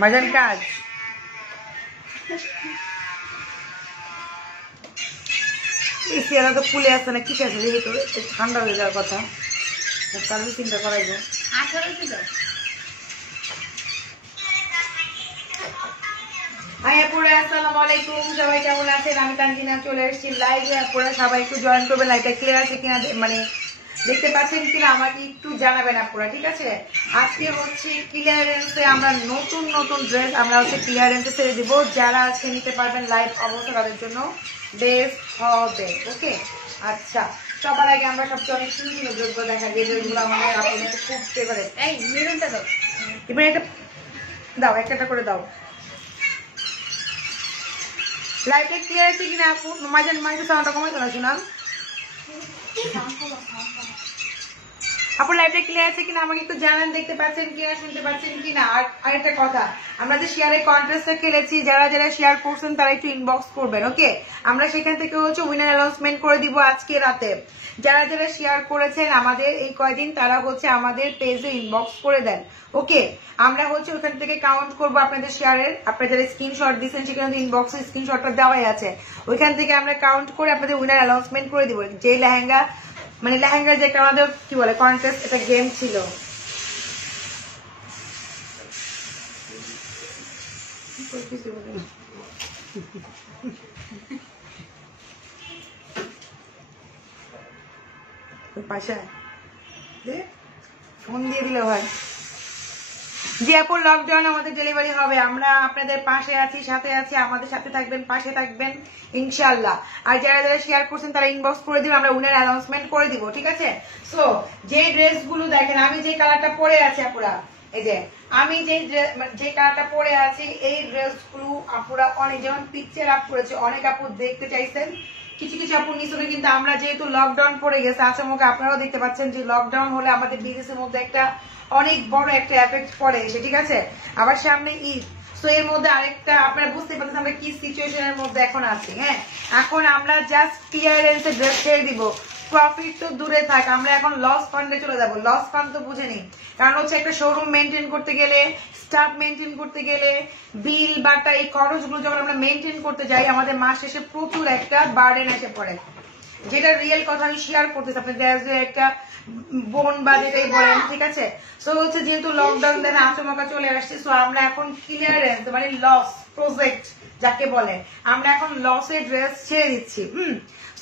ভাইজান কাজ চেহারা তো ফুলে আসছে না, কি আছে যেহেতু ঠান্ডা হয়ে যাওয়ার কথা, তাহলে চিন্তা করাইবো। আসসালামু আলাইকুম, সবাই কেমন আছেন? আমি তানজিনা চলে এসেছি লাইভে। আপনারা সবাই একটু জয়েন করবেন। লাইভটা ক্লিয়ার আছে কিনা, মানে দেখতে পাচ্ছেন কিনা আমাকে একটু জানাবেন আপনারা, ঠিক আছে? আজকে হচ্ছে ক্লিয়ারেন্সে আমরা নতুন নতুন ড্রেস আমরা হচ্ছে ক্লিয়ারেন্সে ছেড়ে দিব। যারা আজকে নিতে পারবেন লাইভ অবস্থা তাদের জন্য বেস্ট হবে। ওকে, আচ্ছা, সবার আগে আমরা সবচেয়ে অনেক সুন্দর যোগ্য দেখা যে ড্রেসগুলো আমাদের আপনাদের খুব ফেভারিট। এই মেরুনটা দাও, এবার এটা দাও, একটা করে দাও। লাইভটা ক্লিয়ার আছে কিনা আপু? মাঝে মাঝে সাউন্ডটা কমাই তোলা শোনাম। আপু লাইভটা ক্লিয়ার আছে কিনা আমাকে একটু জানান, দেখতে পাচ্ছেন কিনা, শুনতে পাচ্ছেন কিনা। আর একটা কথা, আমরা যে শেয়ারের কন্টেস্টটা খেলেছি, যারা যারা শেয়ার করছেন তারা একটু ইনবক্স করবেন। ওকে, আমরা সেখান থেকে হচ্ছে উইনার অ্যানাউন্সমেন্ট করে দিব আজকে রাতে। যারা যারা শেয়ার করেছেন আমাদের এই কয়দিন, তারা হচ্ছে আমাদের পেজে ইনবক্স করে দেন। ওকে, আমরা হচ্ছে ওখান থেকে কাউন্ট করবো আপনাদের শেয়ারের। আপনারা যারা স্ক্রিনশট দিচ্ছেন সেখানে ইনবক্সে স্ক্রিনশটটা দেওয়াই আছে, ওইখান থেকে আমরা কাউন্ট করে আপনাদের উইনার অ্যানাউন্সমেন্ট করে দিব। যে লেহেঙ্গা, মানে লেহেঙ্গার যে একটা আমাদের কি বলে কন্টেস্ট, একটা গেম ছিল, বাসায় ফোন দিয়ে দিলে হয়। জি আপু, লকডাউন আমাদের ডেলিভারি হবে। আমরা আপনাদের পাশে আছি, সাথে আছি, আমাদের সাথে থাকবেন, পাশে থাকবেন ইনশাল্লাহ। আর যারা যারা শেয়ার করছেন তারা ইনবক্স করে দিব, আমরা উইনার অ্যানাউন্সমেন্ট করে দিব, ঠিক আছে? সো যে ড্রেসগুলো দেখেন, আমি যে কালারটা পরে আছি আপুরা, এই যে আমি যে কালারটা পরে আছি, এই ড্রেসগুলো আপুরা অনেক, যেমন পিকচার আপ করেছে, অনেক আপু দেখতে চাইছেন, কিছু কিছু আপু নিচে। কিন্তু আমরা যেহেতু লকডাউন পড়ে গেছে আচমকা, আপনারাও দেখতে পাচ্ছেন যে লকডাউন হলে আমাদের বিজনেসের মধ্যে একটা অনেক বড় একটা এফেক্ট পড়ে এসে, ঠিক আছে? আবার সামনে ঈদ, তো এর মধ্যে আরেকটা আপনারা বুঝতে পারছেন আমরা কি সিচুয়েশনের মধ্যে এখন আছি। হ্যাঁ, এখন আমরা জাস্ট ক্লিয়ারেন্সে ড্রেস ছেড়ে দিব। প্রফিট তো দূরে থাক, আমরা এখন লস ফান্ডে চলে যাব। লস ফান্ড তো বুঝেনি, কারণ হচ্ছে একটা শোরুম মেনটেন করতে গেলে, স্টাফ মেনটেন করতে গেলে, বিল বাটা এই খরচগুলো যখন আমরা মেনটেন করতে যাই, আমাদের মাস শেষে প্রচুর একটা বার্ডেন এসে পড়ে। যেটা রিয়েল কথা আমি শেয়ার করতেছি আপনাদের, একটা বোন বা যেটাই বলেন, ঠিক আছে? সো হচ্ছে যেহেতু লকডাউন দেন আচমকা চলে আসছে, সো আমরা এখন ক্লিয়ারেন্স মানে লস প্রজেক্ট যাকে বলে, আমরা এখন লসে ড্রেস ছেড়ে দিচ্ছি।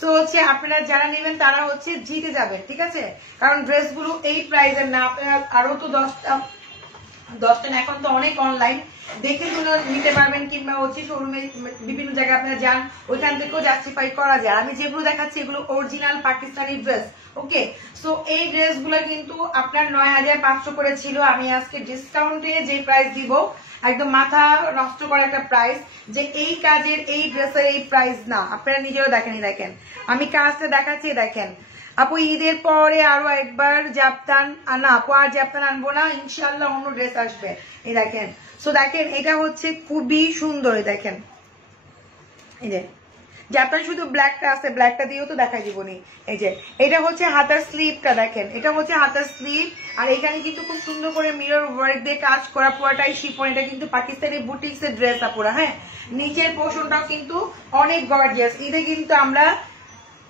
তো হচ্ছে আপনারা যারা নেবেন তারা হচ্ছে জিতে যাবেন, ঠিক আছে? কারণ ড্রেসগুলো এই প্রাইসের না, আপনারা আরো তো 10টা এখন তো অনেক অনলাইন দেখে শুনে নিতে পারবেন, কিংবা হচ্ছে শোরুমে বিভিন্ন জায়গায় আপনারা যান, ওইখান থেকেও জাস্টিফাই করা যায়। আমি যেগুলো দেখাচ্ছি এগুলো অরিজিনাল পাকিস্তানি ড্রেস। ওকে, সো এই ড্রেসগুলো কিন্তু আপনার 9500 করে ছিল, আমি আজকে ডিসকাউন্টে যে প্রাইস দিব, একদম মাথা নষ্ট করা একটা প্রাইস, যে এই কাজের এই ড্রেসের এই প্রাইস না। আপনারা নিজেও দেখেনি, দেখেন আমি কাজটা দেখাচ্ছি, দেখেন আপু ঈদের পরে আরো একবার জাপতান না আপু, আর জাপতান আনবো না, ইনশাল্লাহ অন্য ড্রেস আসবে। এই দেখেন, সো দেখেন এটা হচ্ছে খুবই সুন্দর, দেখেন এই যে জাপান শুধু ব্ল্যাকটা আছে, ব্ল্যাকটা দিয়েও তো দেখাই দিবনি। এই যে এটা হচ্ছে হাতার স্লিভটা, দেখেন এটা হচ্ছে হাতার স্লিভ, আর এখানে কিন্তু খুব সুন্দর করে মিরর ওয়ার্ক দিয়ে কাজ করা, পুরাটাই শিফন। এটা কিন্তু পাকিস্তানি বুটিক্স এর ড্রেস আপুরা। হ্যাঁ, নিচের পোর্শনটাও কিন্তু অনেক গর্জিয়াস। ঈদে কিন্তু আমরা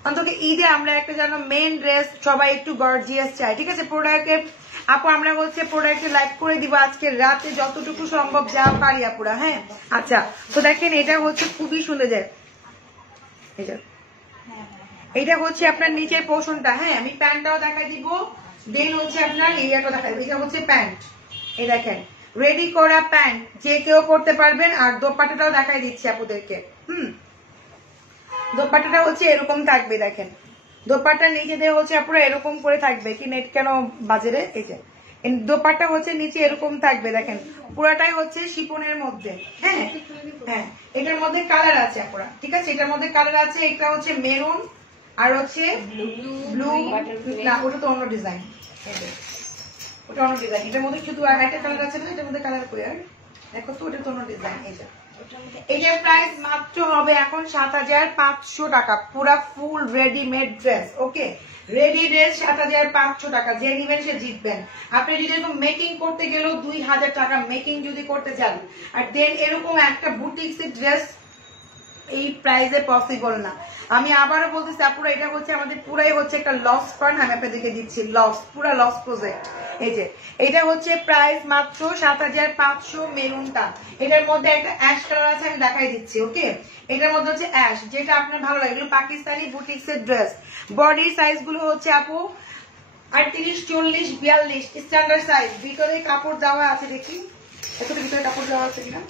অন্তত ঈদে আমরা একটা যেন মেন ড্রেস সবাই একটু গর্জিয়াস চাই, ঠিক আছে? প্রোডাক্টের আপু আমরা হচ্ছে প্রোডাক্টে লাইভ করে দিব আজকে রাতে যতটুকু সম্ভব যা পারি আপুরা। হ্যাঁ, আচ্ছা, তো দেখেন এটা হচ্ছে খুবই সুন্দর যায়, এটা হচ্ছে আপনার নিচের পোর্শনটা। হ্যাঁ, আমি প্যান্টটাও দেখাই দিব, দেন হচ্ছে আপনার এরিয়াটা দেখাই দিব। এটা হচ্ছে প্যান্ট, এই দেখেন রেডি করা প্যান্ট, যে কেউ পরতে পারবেন। আর দোপাট্টাটাও দেখাই দিচ্ছি আপুদেরকে। দোপাট্টাটা হচ্ছে এরকম থাকবে, দেখেন দোপাট্টার নিচে দিয়ে হচ্ছে আপনারা এরকম করে থাকবে। কি নেট কেন বাজারে? এই যে দোপাট্টা হচ্ছে নিচে এরকম থাকবে, দেখেন পুরাটাই হচ্ছে শিপনের মধ্যে। হ্যাঁ হ্যাঁ, এটার মধ্যে কালার আছে আপনারা, ঠিক আছে? এটার মধ্যে কালার আছে, এটা হচ্ছে মেরুন আর হচ্ছে ব্লু, না ওটা তো অন্য ডিজাইন, ওটা অন্য ডিজাইন। এটার মধ্যে শুধু আর একটা কালার আছে না, এটার মধ্যে কালার করে আর দেখো তো, ওটা তো অন্য ডিজাইন। এই যে এটার প্রাইস মাত্র হবে এখন ৭৫০০ টাকা, পুরা ফুল রেডিমেড ড্রেস। ওকে, রেডি ড্রেস ৭৫০০ টাকা, যে নিবেন সে জিতবেন। আপনি যদি এরকম মেকিং করতে গেলেও ২০০০ টাকা মেকিং যদি করতে চান, আর দেন এরকম একটা বুটিক্সের ড্রেস এই প্রাইসে পসিবল না। আমি আবারও বলতেছি আপুরা, এটা হচ্ছে আমাদের পুরাই হচ্ছে একটা লস ফান্ড, আমি আপনাদেরকে দিচ্ছি লস, পুরা লস প্রজেক্ট। এই যে এটা হচ্ছে প্রাইস মাত্র ৭৫০০ মেরুনটা। এটার মধ্যে একটা অ্যাশ কালার আছে, আমি দেখাই দিচ্ছি। ওকে, এটার মধ্যে হচ্ছে অ্যাশ, যেটা আপনার ভালো লাগে। এগুলো পাকিস্তানি বুটিক্সের ড্রেস। বডির সাইজ গুলো হচ্ছে আপু ৩৮, ৪০, ৪২ স্ট্যান্ডার্ড সাইজ। ভিতরে কাপড় দেওয়া আছে, দেখি এতটা ভিতরে কাপড় দেওয়া আছে কিনা,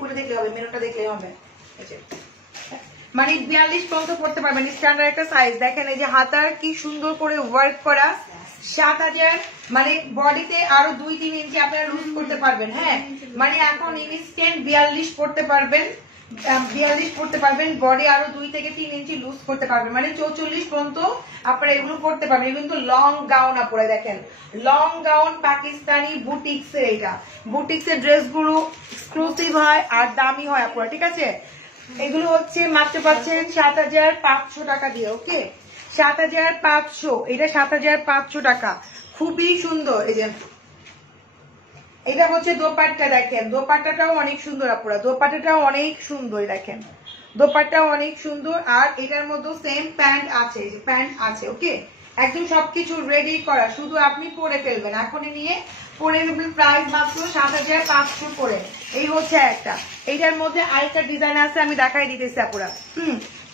করে দেখলে হবে, মেরুনটা দেখলে হবে। মানে ৪২ পর্যন্ত পড়তে পারবেন, স্ট্যান্ডার্ড একটা সাইজ। দেখেন এই যে হাতার কি সুন্দর করে ওয়ার্ক করা। ৭০০০, মানে বডিতে আরো ২-৩ ইঞ্চি আপনারা লুজ করতে পারবেন। হ্যাঁ, মানে এখন ইনস্ট্যান্ট ৪২ পড়তে পারবেন, ৪২ পড়তে পারবেন, বডি আরো ২ থেকে ৩ ইঞ্চি লুজ করতে পারবেন, মানে ৪৪ পর্যন্ত আপনারা এগুলো পড়তে পারবেন। এগুলো কিন্তু লং গাউন আপনারা দেখেন, লং গাউন পাকিস্তানি বুটিক্সের। এটা বুটিক্সের ড্রেসগুলো এক্সক্লুসিভ হয় আর দামি হয় আপনারা, ঠিক আছে। এগুলো হচ্ছে মাত্র পাচ্ছেন ৭৫০০ টাকা দিয়ে। ওকে, ৭৫০০, এটা ৭৫০০ টাকা, খুবই সুন্দর। এই যে এটা হচ্ছে দোপাট্টা, দেখেন দোপাট্টাটাও অনেক সুন্দর আপুরা, দোপাট্টাটাও অনেক সুন্দর, দেখেন দোপাট্টাও অনেক সুন্দর। আর এটার মধ্যে সেম প্যান্ট আছে, এই যে প্যান্ট আছে। ওকে, একদম সবকিছু রেডি করা, শুধু আপনি পরে ফেলবেন, এখনই নিয়ে পরে ফেলবেন। প্রাইস মাত্র ৭৫০০ করে। এই হচ্ছে একটা। এইটার মধ্যে আরেকটা ডিজাইন আছে, আমি দেখাই দিতেছি আপুরা।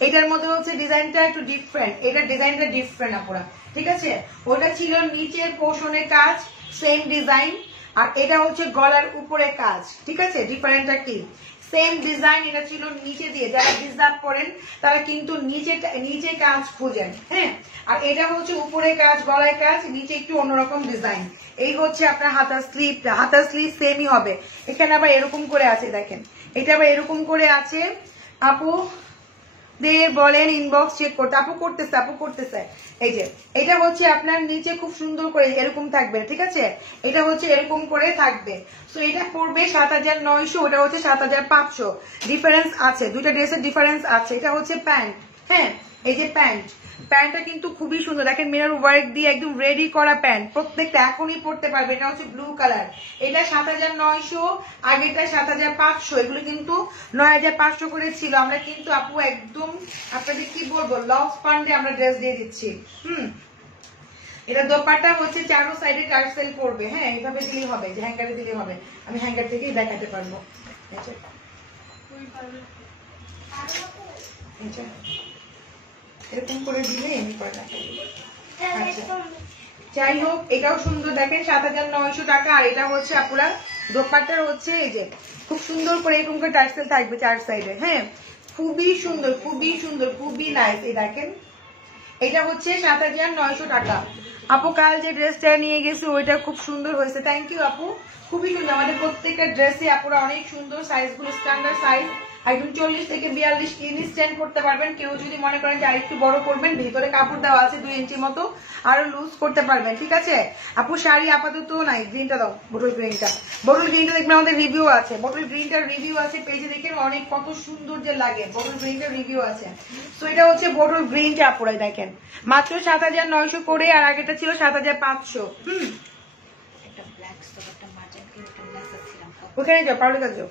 এটার মধ্যে হচ্ছে ডিজাইনটা একটু ডিফারেন্ট, এটার ডিজাইনটা ডিফারেন্ট আপুরা, ঠিক আছে। ওটা ছিল নিচের পোর্শনের কাজ, সেম ডিজাইন, আর এটা হচ্ছে গলার উপরে কাজ, ঠিক আছে। ডিফারেন্টটা কি, সেম ডিজাইন, এটা ছিল নিচে দিয়ে। যারা ডিজাইন করেন তারা কিন্তু নিচে কাজ খুঁজেন, হ্যাঁ। আর এটা হচ্ছে উপরে কাজ, গলায় কাজ, নিচে একটু অন্যরকম ডিজাইন। এই হচ্ছে আপনার হাতার স্লিভটা, হাতার স্লিভ সেমই হবে। এখানে আবার এরকম করে আছে, দেখেন এটা আবার এরকম করে আছে। আপু বলেন ইনবক্স চেক করতে, আপু করতেছে। এই যে এটা হচ্ছে আপনার নিচে খুব সুন্দর করে এরকম থাকবে, ঠিক আছে। এটা হচ্ছে এরকম করে থাকবে। সো এটা পড়বে ৭৯০০, ওটা হচ্ছে ৭৫০০। ডিফারেন্স আছে, দুইটা ড্রেসের ডিফারেন্স আছে। এটা হচ্ছে প্যান্ট, হ্যাঁ, এই যে প্যান্টটা কিন্তু খুবই সুন্দর, দেখেন মিরর ওয়ার্ক দিয়ে একদম রেডি করা প্যান্ট। প্রত্যেকটা এখনই পড়তে পারবে। এটা হচ্ছে ব্লু কালার, এটা ৭৯০০, আগেটা ৭৫০০। এগুলো কিন্তু ৯৫০০ করে ছিল। আমরা কিন্তু আপু একদম আপনাদের কি বলবো লস ফান্ডে আমরা ড্রেস দিয়ে দিচ্ছি। এটা দোপাট্টা হচ্ছে চারো সাইডে টার্সেল পড়বে, হ্যাঁ, এইভাবে দিলেই হবে, যে হ্যাঙ্গারে দিলেই হবে। আমি হ্যাঙ্গার থেকেই দেখাতে পারবো। এরকম করে দিলে এমনি করে দেখাই। আচ্ছা, যাই হোক, এটাও সুন্দর, দেখেন ৭৯০০ টাকা। আর এটা হচ্ছে আপুরা দোপাট্টার হচ্ছে এই যে খুব সুন্দর করে এরকম করে টার্সেল থাকবে চার সাইডে, হ্যাঁ, খুবই সুন্দর, খুবই সুন্দর, খুবই নাইস। এই দেখেন এটা হচ্ছে ৭৯০০ টাকা। আপু কাল যে ড্রেসটা নিয়ে গেছি ওইটা খুব সুন্দর হয়েছে, থ্যাংক ইউ আপু, খুবই সুন্দর। আমাদের প্রত্যেকটা ড্রেসে আপুরা অনেক সুন্দর, সাইজগুলো স্ট্যান্ডার্ড সাইজ, একদম ৪০ থেকে ৪২ ইনস্ট্যান্ট করতে পারবেন। কেউ যদি মনে করেন যে আরেকটু বড় করবেন, ভিতরে কাপড় দেওয়া আছে ২ ইঞ্চি মতো, আরো লুজ করতে পারবেন, ঠিক আছে। আপু শাড়ি আপাতত নাই, গ্রিনটা দাও, বটল গ্রিনটা দেখবেন আমাদের রিভিউ আছে, বটল গ্রিনটার রিভিউ আছে পেজে, দেখেন অনেক কত সুন্দর যে লাগে। বটল গ্রিনটার রিভিউ আছে। তো এটা হচ্ছে বটল গ্রিনটা আপুরাই দেখেন মাত্র ৭৯০০ করে, আর আগেটা ছিল ৭৫০০। ওখানে যাও, পাউডার কাজ যাও,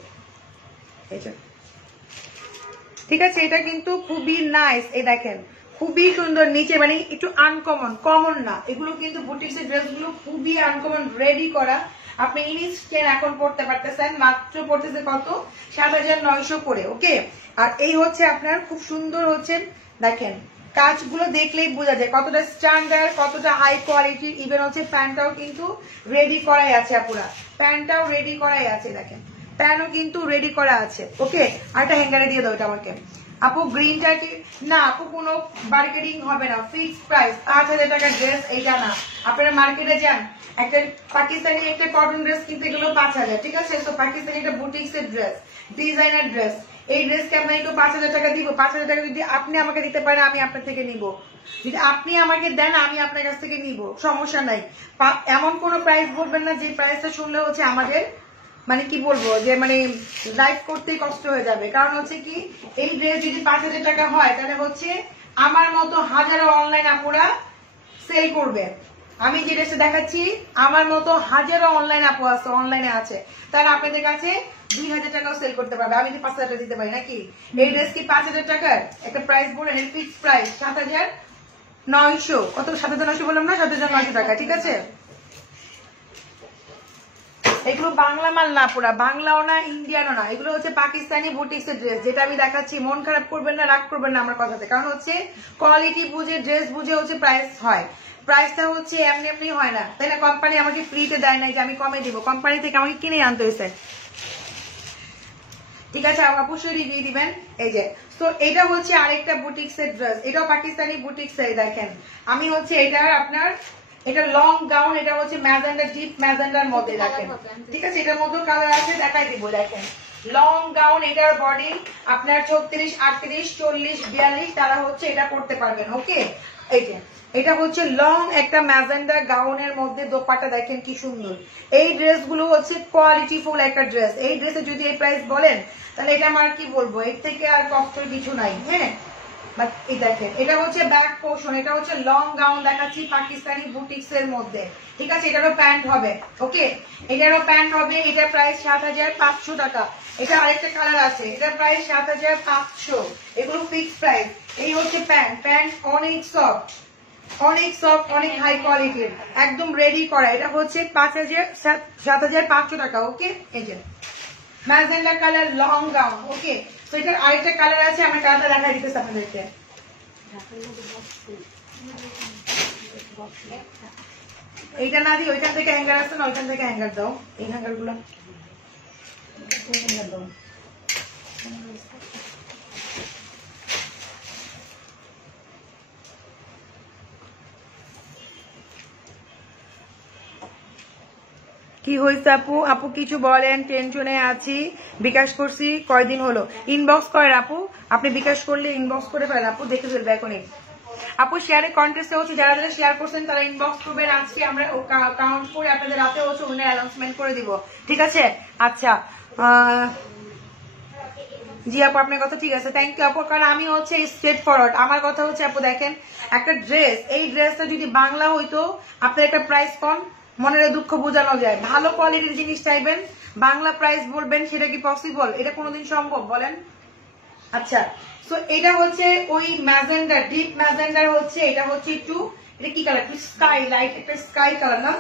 ঠিক আছে। এটা কিন্তু খুবই নাইস, এই দেখেন খুবই সুন্দর নিচে, মানে একটু আনকমন, কমন না এগুলো কিন্তু বুটিক্সের ড্রেসগুলো খুবই আনকমন, রেডি করা। আপনি ইনস্ট্যান্ট এখন পড়তে পারতেছেন, মাত্র পড়তেছে কত ৭৯০০ করে। ওকে, আর এই হচ্ছে আপনার খুব সুন্দর হচ্ছে, দেখেন কাজগুলো দেখলেই বোঝা যায় কতটা স্ট্যান্ডার্ড, কতটা হাই কোয়ালিটি। ইভেন হচ্ছে প্যান্টটাও কিন্তু রেডি করাই আছে আপুরা, প্যান্টটাও রেডি করাই আছে, দেখেন প্যান্টও কিন্তু রেডি করা আছে। ওকে, আর একটা হ্যাঙ্গারে দিয়ে দাও এটা আমাকে। আপু গ্রিনটা কি না আপু, কোনো বার্গেনিং হবে না, ফিক্সড প্রাইস ৫০০০ টাকার ড্রেস। এইটা না, আপনারা মার্কেটে যান, একটা পাকিস্তানি একটা কটন ড্রেস কিনতে গেলেও ৫০০০, ঠিক আছে। তো পাকিস্তানি একটা বুটিক্সের ড্রেস, ডিজাইনার ড্রেস, এই ড্রেসকে আপনাকে ৫০০০ টাকা দিব। ৫০০০ টাকা যদি আপনি আমাকে দিতে পারেন, আমি আপনার থেকে নিব। যদি আপনি আমাকে দেন, আমি আপনার কাছ থেকে নিব, সমস্যা নাই। এমন কোন প্রাইস বলবেন না যে প্রাইসটা শুনলে হচ্ছে আমাদের মানে কি বলবো যে মানে লাইভ করতে কষ্ট হয়ে যাবে। কারণ হচ্ছে কি এই ড্রেস যদি 5,000 টাকা হয় তাহলে হচ্ছে আমার মতো হাজারো অনলাইন আপুরা সেল করবে। আমি যে ড্রেসটা দেখাচ্ছি আমার মতো হাজারো অনলাইন আপু আছে, অনলাইনে আছে, তাহলে আপনাদের কাছে 2,000 টাকাও সেল করতে পারবে। আমি যে 5,000 টাকা দিতে পারি নাকি? এই ড্রেস কি 5,000 টাকার একটা প্রাইস বলেন? এর ফিক্স প্রাইস 7,900। কত? 7,900 বললাম না? 7,900 টাকা। ঠিক আছে, এগুলো বাংলা মাল না, পুরা বাংলাও না ইন্ডিয়ানও না, এগুলো হচ্ছে পাকিস্তানি বুটিক্স এর ড্রেস। যেটা আমি দেখাচ্ছি মন খারাপ করবেন না, রাগ করবেন না আমার কথাতে। কারণ হচ্ছে কোয়ালিটি বুঝে ড্রেস বুঝে হচ্ছে প্রাইস হয়। প্রাইসটা হচ্ছে এমনি এমনি হয় না, তাই না? কোম্পানি আমাকে ফ্রিতে দেয় নাই যে আমি কমে দিব, কোম্পানি থেকে আমাকে কিনে আনতে হয়েছে। ঠিক আছে, অবশ্যই রিভিউ দিবেন। এই যে তো এটা হচ্ছে আরেকটা বুটিক্স এর ড্রেস, এটাও পাকিস্তানি বুটিক্স এর। দেখেন আমি হচ্ছে এটা আপনার এটা লং গাউন, এটা হচ্ছে ম্যাজেন্ডা, ডিপ ম্যাজেন্ডার মধ্যে। দেখেন ঠিক আছে, এটার মধ্যে কালার আছে, দেখাই দিব। দেখেন লং গাউন, এটার বডি আপনার 36, 38, 40, 42 তারা হচ্ছে এটা পড়তে পারবেন। ওকে, এই যে এটা হচ্ছে লং একটা ম্যাজেন্ডা গাউনের মধ্যে দোপাট্টা। দেখেন কি সুন্দর। এই ড্রেসগুলো হচ্ছে কোয়ালিটি ফুল একটা ড্রেস। এই ড্রেসে যদি এই প্রাইস বলেন তাহলে এটা আমার কি বলবো, এর থেকে আর কষ্টের কিছু নাই। হ্যাঁ, এই দেখেন এটা হচ্ছে ব্যাক পোর্শন, এটা হচ্ছে লং গাউন দেখাচ্ছি পাকিস্তানি বুটিক্স এর মধ্যে। ঠিক আছে, এটারও প্যান্ট হবে। ওকে, এটারও প্যান্ট হবে। এটার প্রাইস 7,500 টাকা। এটা আরেকটা কালার আছে, এটার প্রাইস 7,500। এগুলো ফিক্স প্রাইস। এই হচ্ছে প্যান্ট, প্যান্ট অনেক সফট, অনেক সফট, অনেক হাই কোয়ালিটির, একদম রেডি করা। এটা হচ্ছে 7,500 টাকা। ওকে, এই যে ম্যাজেন্ডা কালার লং গাউন। ওকে, তো এটার আরেকটা কালার আছে, আমি কালারটা দেখা দিতেছি আপনাদেরকে। এইটা না দিই ওইখান থেকে হ্যাঙ্গার আসছে না, ওইখান থেকে হ্যাঙ্গার দাও। এই হ্যাঙ্গার গুলো দাও। কি হয়েছে আপু? আপু কিছু বলেন, টেনশনে আছি, বিকাশ করছি কয়দিন হলো। ইনবক্স করেন আপু, আপনি বিকাশ করলে ইনবক্স করে ফেলেন আপু, দেখে ফেলবে এখনই। আপু শেয়ারে কন্টেস্টে হচ্ছে যারা যারা শেয়ার করছেন তারা ইনবক্স করবেন। আজকে আমরা কাউন্ট করে আপনাদের রাতে হচ্ছে উইনার অ্যানাউন্সমেন্ট করে দিব। ঠিক আছে, আচ্ছা জি আপু আপনার কথা ঠিক আছে, থ্যাংক ইউ আপু। কারণ আমি হচ্ছে স্ট্রেট ফরওয়ার্ড, আমার কথা হচ্ছে আপু দেখেন একটা ড্রেস, এই ড্রেসটা যদি বাংলা হইতো আপনার একটা প্রাইস কম, মনের দুঃখ বোঝানো যায়। ভালো কোয়ালিটির জিনিস চাইবেন, বাংলা প্রাইস বলবেন, সেটা কি পসিবল? এটা কোনোদিন সম্ভব বলেন? আচ্ছা, তো এটা হচ্ছে ওই ম্যাজেন্ডার, ডিপ ম্যাজেন্ডার হচ্ছে, এটা হচ্ছে একটু, এটা কি কালার? একটু স্কাই লাইট, একটা স্কাই কালার না?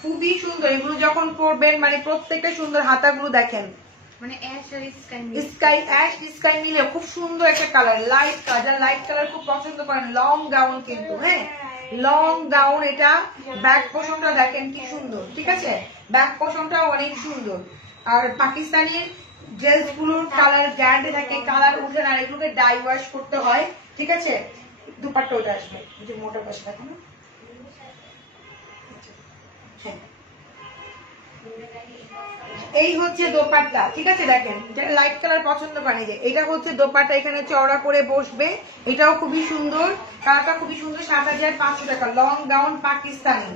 খুবই সুন্দর। এগুলো যখন পরবেন মানে প্রত্যেকটা সুন্দর। হাতাগুলো দেখেন মানে স্কাই অ্যাশ স্কাই মিলে খুব সুন্দর একটা colour, light colour. Light colour খুব পছন্দ করেন। লং গাউন কিন্তু, হ্যাঁ লং গাউন। এটা ব্যাক পোর্শনটা দেখেন কি সুন্দর। ঠিক আছে, ব্যাক পোর্শনটা অনেক সুন্দর। আর পাকিস্তানি ড্রেস গুলোর কালার গ্যারান্টি থাকে, কালার উঠে না, এগুলোকে ডাই ওয়াশ করতে হয়। ঠিক আছে, দুপাট্টা ওটা আসবে, যে মোটা পাশে দেখো না। এই হচ্ছে দোপাট্টা। ঠিক আছে, দেখেন যারা লাইট কালার পছন্দ করেন, যে এটা হচ্ছে দোপাট্টা, এখানে চওড়া করে বসবে। এটাও খুবই সুন্দর, কালারটা খুবই সুন্দর। 7,500 টাকা। লং গাউন পাকিস্তানি,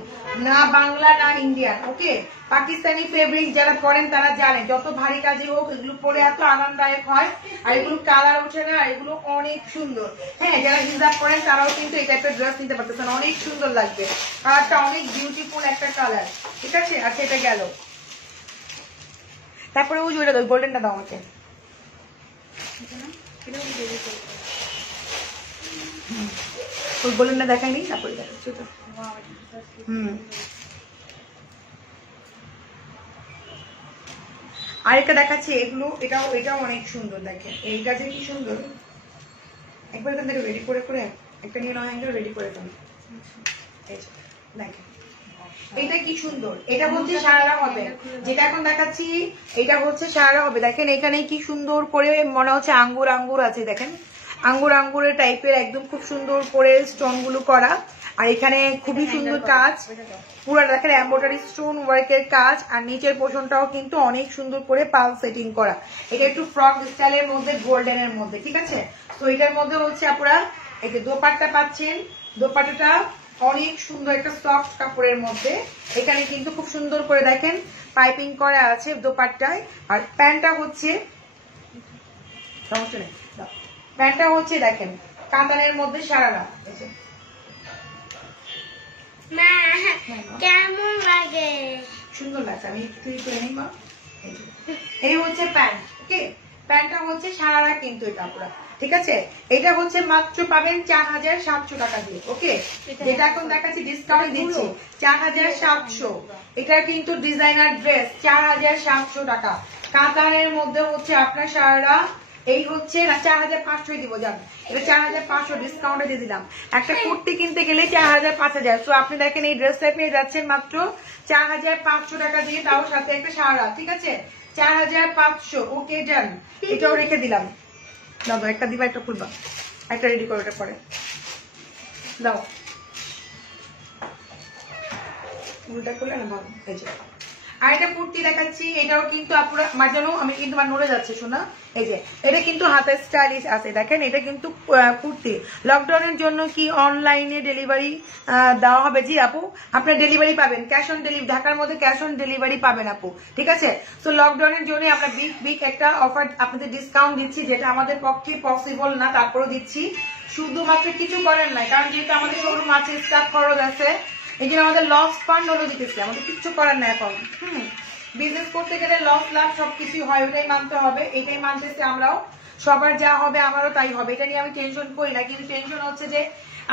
না বাংলা না ইন্ডিয়ান। ওকে, পাকিস্তানি ফেব্রিক যারা পরেন তারা জানে যত ভারী কাজে হোক এগুলো পরে এত আরামদায়ক হয়। আর এগুলো কালার ওঠে না, এগুলো অনেক সুন্দর। হ্যাঁ, যারা হিজাব পরেন তারাও কিন্তু এই টাইপের ড্রেস নিতে পারতেছেন, অনেক সুন্দর লাগবে। কালারটা অনেক বিউটিফুল একটা কালার। ঠিক আছে, আচ্ছা এটা গেল। তারপরে ওই ওইটা দাও, গোল্ডেনটা দাও আমাকে। ওই গোল্ডেনটা দেখাইনি, তারপরে দেখাচ্ছি তো। আরেকটা দেখাচ্ছি, এগুলো এটাও অনেক সুন্দর। দেখেন এইটা যে কি সুন্দর। একবার এখান থেকে রেডি করে করে একটা নিয়ে নয় হ্যাঙ্গার রেডি করে দেন। দেখেন এটা কি সুন্দর। এটা হচ্ছে সারারা হবে, যেটা এখন দেখাচ্ছি এটা হচ্ছে সারারা হবে। দেখেন এখানে কি সুন্দর করে মনে হচ্ছে আঙ্গুর আঙ্গুর আছে। দেখেন আঙ্গুর আঙ্গুরের টাইপের একদম খুব সুন্দর করে স্টোন গুলো করা। আর এখানে খুবই সুন্দর কাজ, পুরো দেখেন এমব্রয়ডারি স্টোন ওয়ার্কের কাজ। আর নিচের পোর্শনটাও কিন্তু অনেক সুন্দর করে পাল সেটিং করা। এটা একটু ফ্রক স্টাইলের মধ্যে, গোল্ডেনের মধ্যে। ঠিক আছে, তো এটার মধ্যে হচ্ছে আপনারা এই যে দোপাট্টা পাচ্ছেন। দোপাট্টাটা অনেক সুন্দর একটা সফট কাপড়ের মধ্যে। এখানে কিন্তু খুব সুন্দর করে দেখেন পাইপিং করা আছে দোপাট্টায়। আর প্যান্টটা হচ্ছে দেখেন কাতানের মধ্যে সারারা। কেমন লাগে? সুন্দর লাগছে, আমি একটু করে নিই মা। এই হচ্ছে প্যান্ট, ওকে। প্যান্টটা হচ্ছে সারারা কিন্তু এটা পুরো, ঠিক আছে। এটা হচ্ছে মাত্র পাবেন 4700 টাকা দিয়ে, ওকে। যেটা এখন দেখাচ্ছি ডিসকাউন্ট দিচ্ছি 4700। এটা কিন্তু ডিজাইনার ড্রেস 4700 টাকা। কাতানের মধ্যে হচ্ছে আপনার সারারা। এই হচ্ছে 4500 দিব, যান এটা 4500 ডিসকাউন্টে দিয়ে দিলাম। একটা কুর্তি কিনতে গেলে 4000-5000। তো আপনি দেখেন এই ড্রেসটা পেয়ে যাচ্ছেন মাত্র 4500 টাকা দিয়ে, তাও সাথে একটা সারা, ঠিক আছে। 4500, ওকে ডান। এটাও রেখে দিলাম। দাও একটা দিবা, একটা খুলবা, একটা রেডি করো, এটা পরে দাও। উল্টা করলে না ভালো। এই যে আর এটা কুর্তি দেখাচ্ছি, এটাও কিন্তু আপনারা মাঝানো, আমি কিন্তু আমার নড়ে যাচ্ছে শোনা। এই যে এটা কিন্তু হাতের স্টাইলিশ আছে, দেখেন এটা কিন্তু কুর্তি। লকডাউনের জন্য কি অনলাইনে ডেলিভারি দেওয়া হবে? জি আপু, আপনার ডেলিভারি পাবেন, ক্যাশ অন ডেলিভারি, ঢাকার মধ্যে ক্যাশ অন ডেলিভারি পাবেন আপু, ঠিক আছে। তো লকডাউনের জন্য আমরা বিগ একটা অফার আপনাদের ডিসকাউন্ট দিচ্ছি, যেটা আমাদের পক্ষে পসিবল না, তারপরেও দিচ্ছি। শুধুমাত্র কিছু করেন নাই, কারণ যেহেতু আমাদের শোরুম আছে, স্টাফ খরচ আছে, এই জন্য আমাদের লস ফান্ড হলো দিতেছে, আমাদের কিচ্ছু করার নাই এখন। বিজনেস করতে গেলে লস লাভ সবকিছু হয়, ওটাই মানতে হবে, এটাই মানতেছি আমরাও। সবার যা হবে আমারও তাই হবে, এটা নিয়ে আমি টেনশন করি না। কিন্তু টেনশন হচ্ছে যে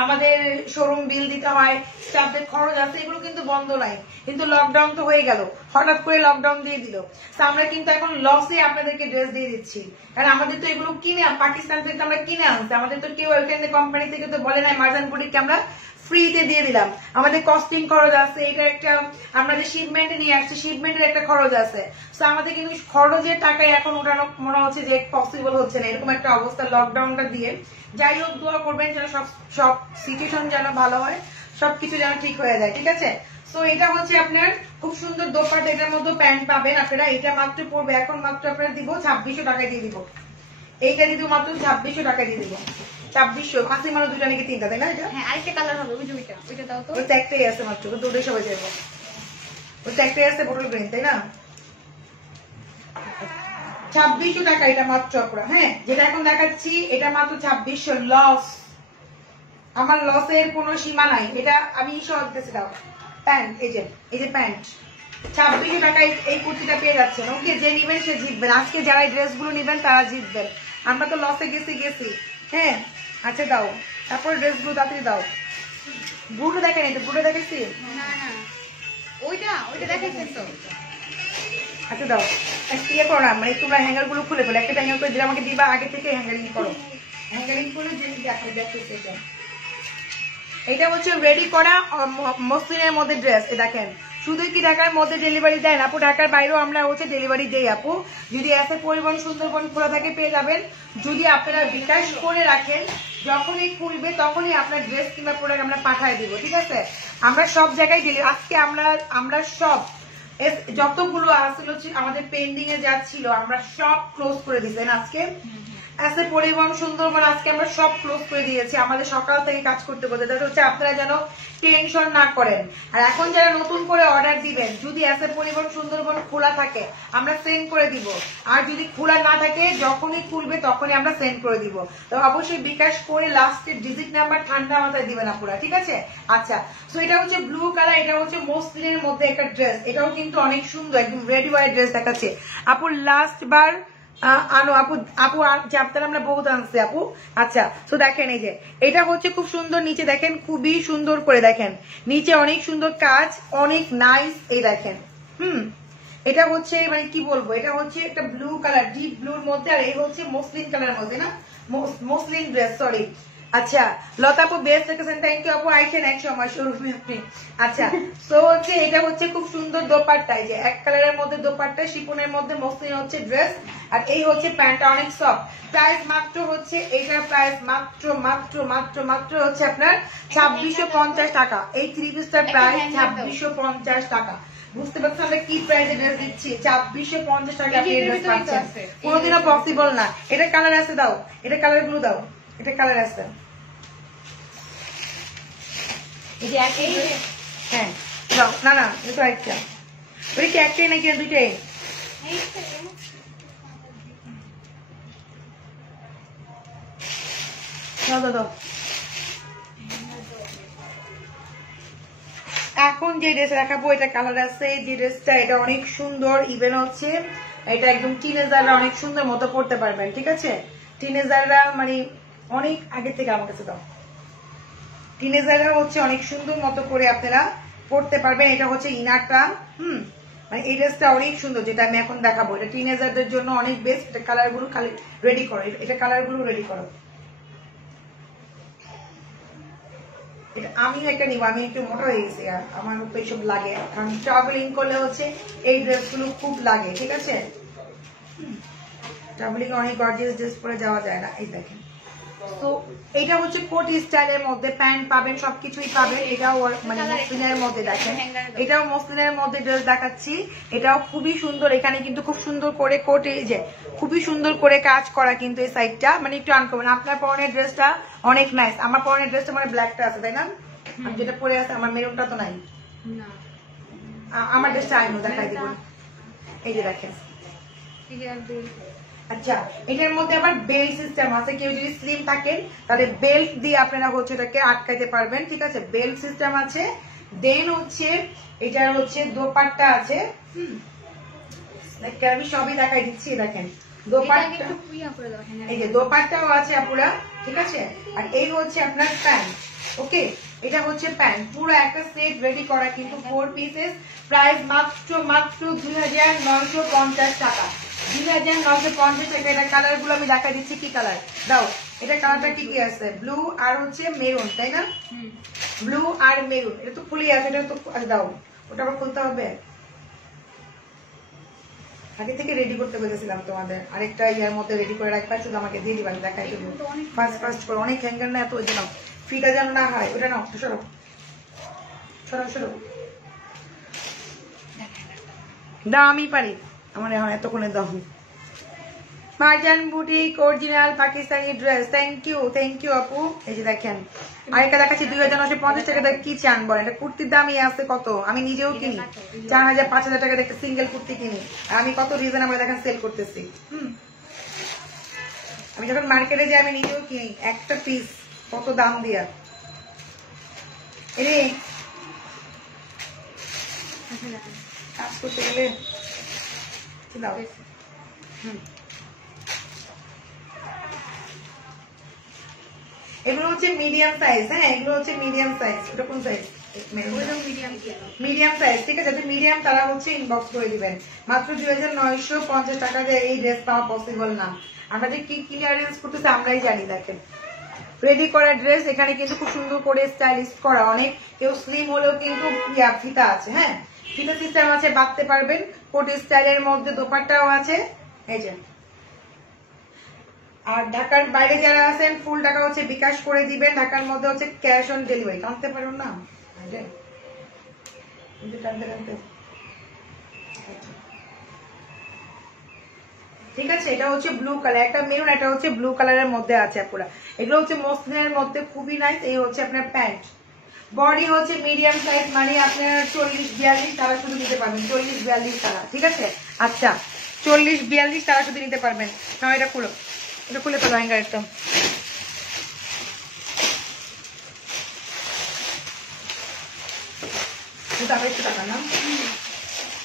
আমাদের শোরুম বিল দিতে হয়, স্টাফদের খরচ আছে, এগুলো কিন্তু বন্ধ নাই। কিন্তু লকডাউন তো হয়ে গেল, হঠাৎ করে লকডাউন দিয়ে দিল। তো আমরা কিন্তু এখন লসে আপনাদেরকে ড্রেস দিয়ে দিচ্ছি, কারণ আমাদের তো এগুলো কিনে পাকিস্তান থেকে আমরা কিনে আনছি, আমাদের তো কেউ ওইখানে কোম্পানি থেকে তো বলে নাই মার্জান বুটিককে আমরা ফ্রিতে দিয়ে দিলাম। আমাদের কস্টিং খরচ আছে, এটা একটা আমরা যে শিপমেন্টে নিয়ে আসছি, শিপমেন্টের একটা খরচ আছে। তো আমাদের কিন্তু খরচের টাকায় এখন ওঠানো মনে হচ্ছে যে পসিবল হচ্ছে না, এরকম একটা অবস্থা লকডাউনটা দিয়ে। যাই হোক, দোয়া করবেন যেন সব সিচুয়েশন যেন ভালো হয়, সবকিছু যেন ঠিক হয়ে যায়, ঠিক আছে। তো এটা হচ্ছে আপনার খুব সুন্দর দোপাট্টা, এটার মধ্যে প্যান্ট পাবেন আপনারা। এটা মাত্র পড়বে এখন মাত্র আপনারা দিব 2600 টাকায় দিয়ে দিব। এইটা দিয়ে দিব মাত্র 2600 টাকায় দিয়ে দিব। 2600 ফাঁসি মানে দুইটা নাকি তিনটা, তাই না? এটা হ্যাঁ, আরেকটা কালার হবে, ওইটা দাও তো। ওইটা একটাই আছে মাত্র, দুটোই সবাই যাবে। ওইটা একটাই আছে বটল গ্রিন, তাই না? 2600 টাকা এটা মাত্র আপনারা। হ্যাঁ, যেটা এখন দেখাচ্ছি এটা মাত্র 2600। লস, আমার লসের কোনো সীমা নাই। এটা আমি সহ দিতেছি। দাও প্যান্ট, এই যে প্যান্ট 2600 টাকায় এই কুর্তিটা পেয়ে যাচ্ছেন, ওকে। যে নিবেন সে জিতবেন, আজকে যারা ড্রেস গুলো নিবেন তারা জিতবেন। আমরা তো লসে গেছি। হ্যাঁ আচ্ছা দাও, তারপর ড্রেস গুলো তাড়াতাড়ি দাও। বুড়ো দেখেন, এটা বুড়ো দেখেছি না ওইটা দেখাচ্ছেন তো। আচ্ছা দাও, একটা ইয়ে করো না, মানে তোমরা হ্যাঙ্গার গুলো খুলে ফেলো, একটা হ্যাঙ্গার করে দিলে আমাকে দিবা, আগে থেকে হ্যাঙ্গারিং করো। হ্যাঙ্গারিং করে যে দেখতেছি এটা হচ্ছে রেডি করা মসলিনের মধ্যে ড্রেস। দেখেন শুধু কি ঢাকার মধ্যে ডেলিভারি দেন আপু? ঢাকার বাইরেও আমরা হচ্ছে ডেলিভারি দেই আপু। যদি এসে পরিবহন সুন্দরবন খোলা থাকে পেয়ে যাবেন। যদি আপনারা বিকাশ করে রাখেন, যখনই খুলবে তখনই আপনার ড্রেস কিংবা প্রোডাক্ট আমরা পাঠিয়ে দিব, ঠিক আছে। আমরা সব জায়গায় আজকে আমরা সব যতগুলো আসলে আমাদের পেন্ডিং এ যা ছিল আমরা সব ক্লোজ করে দিয়েছেন আজকে। এসে পরিবহন সুন্দরবন আজকে আমরা সব ক্লোজ করে দিয়েছি। আমাদের সকাল থেকে কাজ করতে হচ্ছে, আপনারা যেন টেনশন না করেন। আর এখন যারা নতুন করে অর্ডার দিবেন, যদি এসে পরিবহন সুন্দরবন খোলা থাকে আমরা সেন্ড করে দিব, আর যদি খোলা না থাকে যখনই খুলবে তখনই আমরা সেন্ড করে দিব। তো অবশ্যই বিকাশ করে লাস্টের ডিজিট নাম্বার ঠান্ডা মাথায় দিবেন আপুরা, ঠিক আছে। আচ্ছা, তো এটা হচ্ছে ব্লু কালার, এটা হচ্ছে মসলিনের মধ্যে একটা ড্রেস, এটাও কিন্তু অনেক সুন্দর, একদম রেডি ওয়ার ড্রেস দেখাচ্ছে আপু। লাস্ট বার আনো আপু আপনারা আমরা বহুত আনছি আপু। আচ্ছা, তো দেখেন এই যে এটা হচ্ছে খুব সুন্দর, নিচে দেখেন খুবই সুন্দর করে দেখেন, নিচে অনেক সুন্দর কাজ, অনেক নাইস। এই দেখেন এটা হচ্ছে মানে কি বলবো, এটা হচ্ছে একটা ব্লু কালার, ডিপ ব্লুর মধ্যে, আর এই হচ্ছে মসলিন কালার মধ্যে, না মসলিন ড্রেস, সরি। আচ্ছা লতা আপু বেস্ট রেখেছেন, থ্যাংক ইউ আপু। আইসেন এক সময় শোরুমে আপনি। আচ্ছা, তো হচ্ছে এটা হচ্ছে খুব সুন্দর দোপাট্টা, এই যে এক কালারের মধ্যে দোপাট্টা, শিপনের মধ্যে মসলিন হচ্ছে ড্রেস, আর এই হচ্ছে প্যান্টটা অনেক সফট। প্রাইস মাত্র হচ্ছে এটার প্রাইস মাত্র মাত্র মাত্র মাত্র হচ্ছে আপনার 2650 টাকা। এই থ্রি পিসটার প্রাইস 2650 টাকা। বুঝতে পারছেন আমরা কি প্রাইসে ড্রেস দিচ্ছি? 2650 টাকা ড্রেস পাচ্ছেন, কোনোদিনও পসিবল না। এটা কালার আছে, দাও এটা কালার গুলো দাও, এটা কালার আছে। এই যে একই, হ্যাঁ দাও, না না এটা তো একটা, ওই কি একটাই নাকি দুইটাই? দাও দাও দাও। এখন যে ড্রেস দেখাবো এটা কালার আছে, যে ড্রেসটা এটা অনেক সুন্দর, ইভেন হচ্ছে এটা একদম টিনেজাররা অনেক সুন্দর মতো পড়তে পারবেন, ঠিক আছে? টিনেজাররা মানে অনেক আগে থেকে আমার কাছে দাও, টিনেজাররা হচ্ছে অনেক সুন্দর মতো করে আপনারা পড়তে পারবেন। এটা হচ্ছে ইনারটা, মানে এই ড্রেসটা অনেক সুন্দর, যেটা আমি এখন দেখাবো এটা টিনেজারদের জন্য অনেক বেস্ট। এটা কালারগুলো খালি রেডি করো, এটা কালারগুলো রেডি করো। আমিও একটা নিবো, আমি একটু মোটা হয়ে গেছি, আর আমার তো এইসব লাগে, কারণ ট্রাভেলিং করলে হচ্ছে এই ড্রেসগুলো খুব লাগে, ঠিক আছে? ট্রাভেলিং অনেক গর্জিয়াস ড্রেস পরে যাওয়া যায় না। এই দেখেন, তো এটা হচ্ছে কোট স্টাইলের মধ্যে, প্যান্ট পাবেন, সবকিছুই পাবেন। এটাও মানে মসলিনের মধ্যে, দেখেন এটাও মসলিনের মধ্যে ড্রেস দেখাচ্ছি, এটাও খুবই সুন্দর। এখানে কিন্তু খুব সুন্দর করে কোট, এই যে খুবই সুন্দর করে কাজ করা, কিন্তু এই সাইডটা মানে একটু আনকমন। আপনার পরনের ড্রেসটা অনেক নাইস, আমার পরনের ড্রেসটা মানে ব্ল্যাকটা আছে, তাই না? আমি যেটা পরে আছে, আমার মেরুনটা তো নাই, আমার ড্রেসটা আইনো দেখাই দিব, এই যে দেখেন। আচ্ছা, এটার মধ্যে আবার বেল্ট সিস্টেম আছে, কেউ যদি স্লিম থাকেন তাহলে বেল্ট দিয়ে আপনারা হচ্ছে এটাকে আটকাইতে পারবেন, ঠিক আছে? বেল্ট সিস্টেম আছে। দেন হচ্ছে এটার হচ্ছে দোপাট্টা আছে, আমি সবই দেখাই দিচ্ছি, দেখেন দোপাট্টা, এই যে দোপাট্টাও আছে আপুরা, ঠিক আছে? আর এই হচ্ছে আপনার প্যান্ট, ওকে? এটা হচ্ছে প্যান্ট, পুরো একটা সেট রেডি করা, কিন্তু 4 পিসেস, প্রাইস মাত্র 2950 টাকা, 2950 টাকা। এটা কালার গুলো আমি দেখা দিচ্ছি, কি কালার দাও, এটা কালারটা কি কি আছে, ব্লু আর হচ্ছে মেরুন, তাই না? ব্লু আর মেরুন, এটা তো খুলে আছে, এটা তো দাও, ওটা আবার খুলতে হবে, আগে থেকে রেডি করতে বলেছিলাম তোমাদের, আরেকটা ইয়ার মধ্যে রেডি করে রাখবা, শুধু আমাকে দিয়ে দিবা, দেখাই দেবো ফার্স্ট করে, অনেক হ্যাঙ্গার না এত, ওই যে নাও, ফিটা যেন না হয়, ওটা নাও, সরো সরো সরো, দাও আমি পারি, আমার এখন এতক্ষণে দাও। Marjan boutique original Pakistani dress, thank you আপু। এই যে দেখেন আরেকটা দেখাচ্ছি, 2950 টাকা, কি চান বলেন? এটা কুর্তির দামই আছে কত, আমি নিজেও কিনি 4000-5000 টাকা একটা সিঙ্গেল কুর্তি কিনি, আর আমি কত রিজনেবল দেখেন সেল করতেছি। আমি যখন মার্কেটে যাই আমি নিজেও কিনি একটা পিস, কত দাম দিয়া। এরে কাজ করতে গেলে দাও, এগুলো হচ্ছে মিডিয়াম সাইজ, হ্যাঁ এগুলো হচ্ছে মিডিয়াম সাইজ। এটা কোন সাইজ? মিডিয়াম সাইজ, ঠিক আছে? মিডিয়াম তারা হচ্ছে ইনবক্স করে দিবেন। মাত্র 2950 টাকা দিয়ে এই ড্রেস পাওয়া পসিবল না, আমরা যে কি ক্লিয়ারেন্স করতেছে আমরাই জানি। দেখেন রেডি করা ড্রেস, এখানে কিন্তু খুব সুন্দর করে স্টাইলিশ করা, অনেক কেউ স্লিম হলেও কিন্তু ফিতা আছে, হ্যাঁ ফিতা সিস্টেম আছে, বাঁধতে পারবেন। কোট স্টাইলের মধ্যে দোপাট্টাও আছে, এই যে। আর ঢাকার বাইরে যারা আছেন ফুল টাকা হচ্ছে বিকাশ করে দিবেন, ঢাকার মধ্যে হচ্ছে ক্যাশ অন ডেলিভারি। টানতে পারো না, ঠিক আছে? এটা হচ্ছে ব্লু কালার, একটা মেরুন, এটা হচ্ছে ব্লু কালারের মধ্যে আছে পুরো। এগুলো হচ্ছে মসলিনের মধ্যে খুবই নাইস। এই হচ্ছে আপনার প্যান্ট, বডি হচ্ছে মিডিয়াম সাইজ, মানে আপনার 40-42 তারা শুধু নিতে পারবেন, 40-42 তারা, ঠিক আছে? আচ্ছা 40-42 তারা শুধু নিতে পারবেন। না এটা খুলো, এটা খুলে ফেলো হ্যাঙ্গার একটা। একটু টাকা না,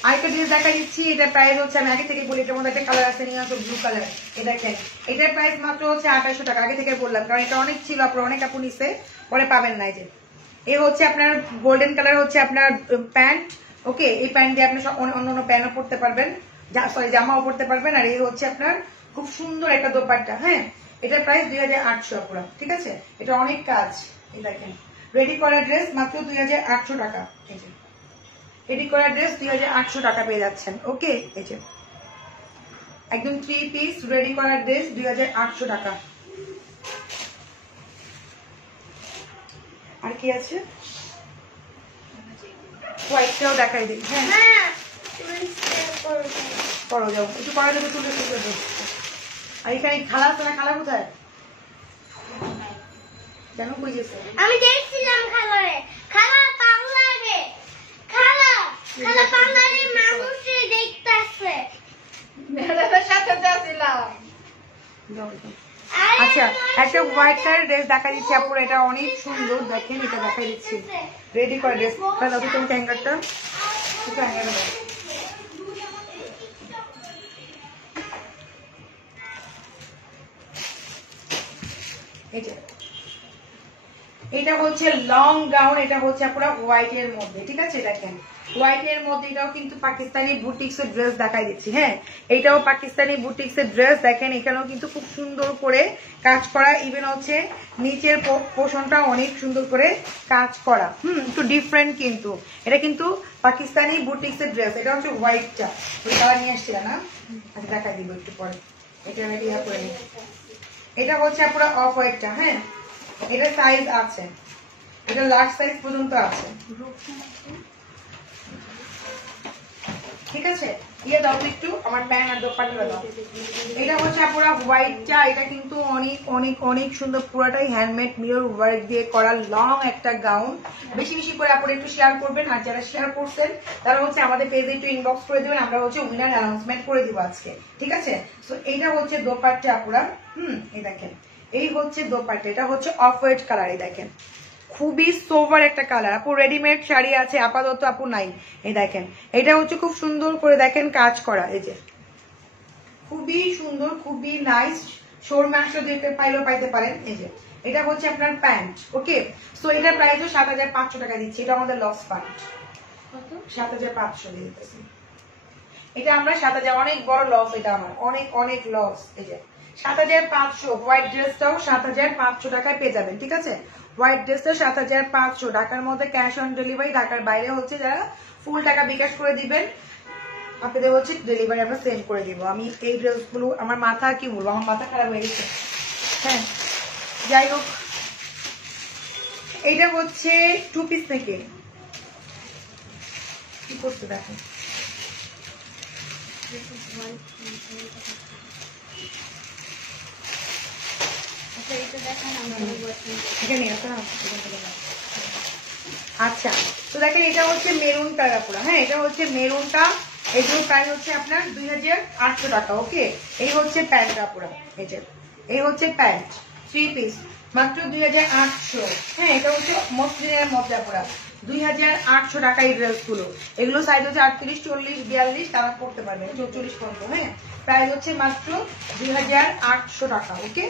আরেকটা জিনিস দেখা দিচ্ছি, এটার প্রাইস হচ্ছে, আমি আগে থেকে বলি, এটার মধ্যে একটা কালার আছে, নিয়ে আসো ব্লু কালার। এটা দেখেন, এটার প্রাইস মাত্র হচ্ছে 2800 টাকা, আগে থেকে বললাম, কারণ এটা অনেক ছিল, আপনার অনেক আপু নিচ্ছে, পরে পাবেন না। এই যে এই হচ্ছে আপনার গোল্ডেন কালার হচ্ছে আপনার প্যান্ট, ওকে? এই প্যান্ট দিয়ে আপনি অন্য প্যান্টও পরতে পারবেন, সরি জামাও পরতে পারবেন। আর এই হচ্ছে আপনার খুব সুন্দর একটা দোপাট্টা, হ্যাঁ এটার প্রাইস 2800 আপুরা, ঠিক আছে? এটা অনেক কাজ। এই দেখেন রেডি করা ড্রেস মাত্র 2800 টাকা, এই যে রেডি করা ড্রেস 2800 টাকা পেয়ে যাচ্ছেন, ওকে? এই যে একদম 3 পিস রেডি করা ড্রেস 2800 টাকা। আর কি আছে? হোয়াইটটাও দেখাই দিই, হ্যাঁ করো, যাও একটু পরে দেবো, চুলে চুলে দেবো। আর এখানে খালা আছে না, খালা কোথায় জানো? কই গেছে? আমি দেখছিলাম খালারে, খালা আচ্ছা একটা হোয়াইট কালার ড্রেস দেখা দিচ্ছি আপুরা, এটা অনেক সুন্দর, দেখেন এটা দেখা দিচ্ছি রেডি করে ড্রেস। তাহলে তুমি হ্যাঙ্গারটা এটা হচ্ছে লং গাউন, এটা হচ্ছে পুরো হোয়াইট এর মধ্যে, ঠিক আছে দেখেন হোয়াইট এর মধ্যে। এটাও কিন্তু পাকিস্তানি বুটিক্স এর ড্রেস দেখাই দিচ্ছি। হ্যাঁ এটাও পাকিস্তানি বুটিক্স এর ড্রেস, দেখেন এখানেও কিন্তু খুব সুন্দর করে কাজ করা, ইভেন হচ্ছে নিচের পোর্শনটা অনেক সুন্দর করে কাজ করা। একটু ডিফারেন্ট, কিন্তু এটা কিন্তু পাকিস্তানি বুটিক্স এর ড্রেস। এটা হচ্ছে হোয়াইটটা, ওই কালার নিয়ে আসছিল না, আচ্ছা দেখাই দিব একটু পরে। এটা রেডি করে নিই। এটা হচ্ছে পুরো অফ হোয়াইটটা। হ্যাঁ এটা সাইজ আছে, এটা লার্জ সাইজ পর্যন্ত আছে, ঠিক আছে। ইয়ে দাও একটু আমার প্যান্ট আর দোপাট্টা দাও। এটা হচ্ছে পুরো হোয়াইটটা, এটা কিন্তু অনেক অনেক অনেক সুন্দর, পুরোটাই হ্যান্ডমেড মিরর ওয়ার্ক দিয়ে করা লং একটা গাউন। বেশি বেশি করে আপনারা একটু শেয়ার করবেন, আর যারা শেয়ার করছেন তারা হচ্ছে আমাদের পেজে একটু ইনবক্স করে দিবেন, আমরা হচ্ছে উইনার অ্যানাউন্সমেন্ট করে দিব আজকে, ঠিক আছে। তো এইটা হচ্ছে দোপাট্টা পুরা। এই দেখেন এই হচ্ছে দোপাট্টা, এটা হচ্ছে অফ হোয়াইট কালার, এই দেখেন খুবই সোভার একটা কালার। আপু রেডিমেড শাড়ি আছে আপাতত আপু নাই, এই দেখেন এটা হচ্ছে খুব সুন্দর করে দেখেন কাজ করা, এই যে খুবই সুন্দর, খুবই নাইস। শোর মাংস দিতে পাইলেও পাইতে পারেন। এই যে এটা হচ্ছে আপনার প্যান্ট, ওকে। সো এটার প্রাইসও 7500 টাকা দিচ্ছি, এটা আমাদের লস ফান্ড। 7500 দিয়ে দিতেছি এটা আমরা। 7000 অনেক বড় লস, এটা আমার অনেক অনেক লস। এই যে 7500, হোয়াইট ড্রেসটাও 7500 টাকায় পেয়ে যাবেন, ঠিক আছে। হোয়াইট ড্রেসটা 7500 ঢাকার মধ্যে ক্যাশ অন ডেলিভারি, ঢাকার বাইরে হচ্ছে যারা ফুল টাকা বিকাশ করে দিবেন আপনাদের হচ্ছে ডেলিভারি আমরা সেন্ড করে দিব। আমি এই ড্রেসগুলো আমার মাথা কি বলবো, আমার মাথা খারাপ হয়ে গেছে। হ্যাঁ যাই হোক, এইটা হচ্ছে 2 পিস থেকে কি করতে দেখেন, আচ্ছা তো দেখেন এটা হচ্ছে মেরুন কালার পুরো। হ্যাঁ এটা হচ্ছে মেরুনটা, এগুলোর প্রাইস হচ্ছে আপনার 2800 টাকা, ওকে। এই হচ্ছে প্যান্টটা পুরো, এই যে এই হচ্ছে প্যান্ট 3 পিস মাত্র 2800। হ্যাঁ এটা হচ্ছে মসলিনের মধ্যে পুরো 2800 টাকা এই ড্রেস গুলো। এগুলো সাইজ হচ্ছে 38, 40, 42, তারা পড়তে পারবেন 44 পর্যন্ত। হ্যাঁ প্রাইস হচ্ছে মাত্র 2800 টাকা, ওকে।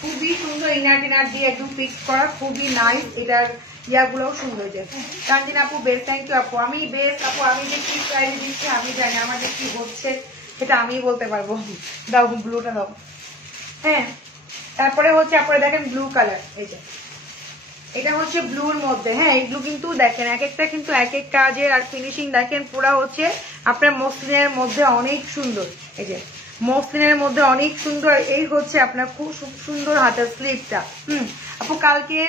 খুবই সুন্দর, ইনার টিনার দিয়ে একদম ফিক্স করা, খুবই নাইস। এটার ইয়াগুলোও সুন্দর। যে তানজিন আপু বেস্ট, থ্যাংক ইউ আপু। আমি বেস্ট আপু, আমি যে কি প্রাইস দিচ্ছি আমি জানি, আমাদের কি হচ্ছে সেটা আমি বলতে পারবো। দাও ব্লুটা দাও। হ্যাঁ তারপরে হচ্ছে আপনারা দেখেন ব্লু কালার, এই যে এটা হচ্ছে ব্লুর মধ্যে। হ্যাঁ এইগুলো কিন্তু দেখেন এক একটা কিন্তু এক এক কাজের, আর ফিনিশিং দেখেন পুরা হচ্ছে আপনার মসলিনের মধ্যে অনেক সুন্দর। এই যে মসলিনের মধ্যে অনেক সুন্দর। এই হচ্ছে আপনার খুব সুন্দর হাতের স্লিভটা। আপু কালকে